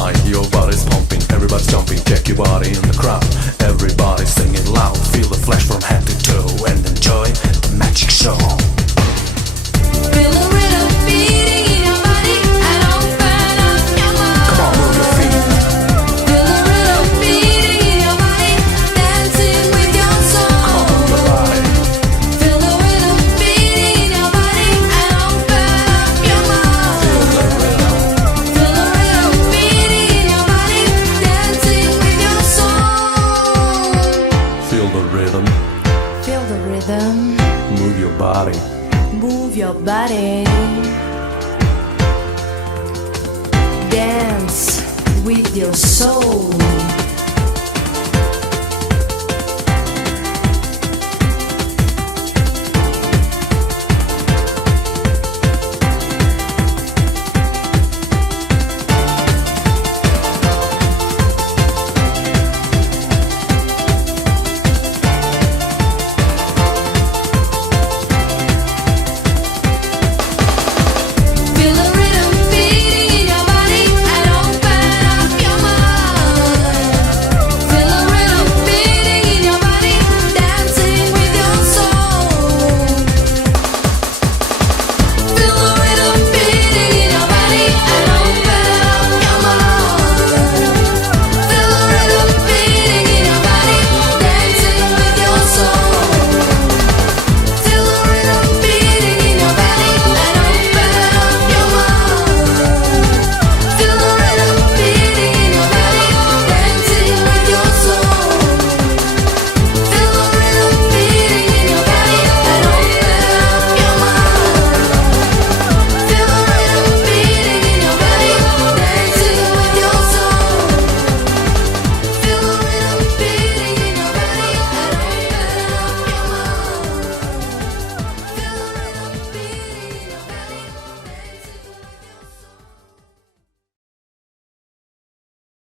night, your body's pumping, everybody's jumping, check your body in the crowd. Everybody's singing loud, feel the flash from head to toe, and enjoy the magic show. Feel the rhythm beating in your body and open up your mind. Come on, move your feet. Feel the rhythm beating in your body, dancing with your soul. Come on, move your body. Feel the rhythm beating in your body and open up your mind. Feel the rhythm. Feel the rhythm beating in your body, dancing with your soul. Feel the rhythm. Feel the rhythm. Move your body. Move your body. Dance with your soul.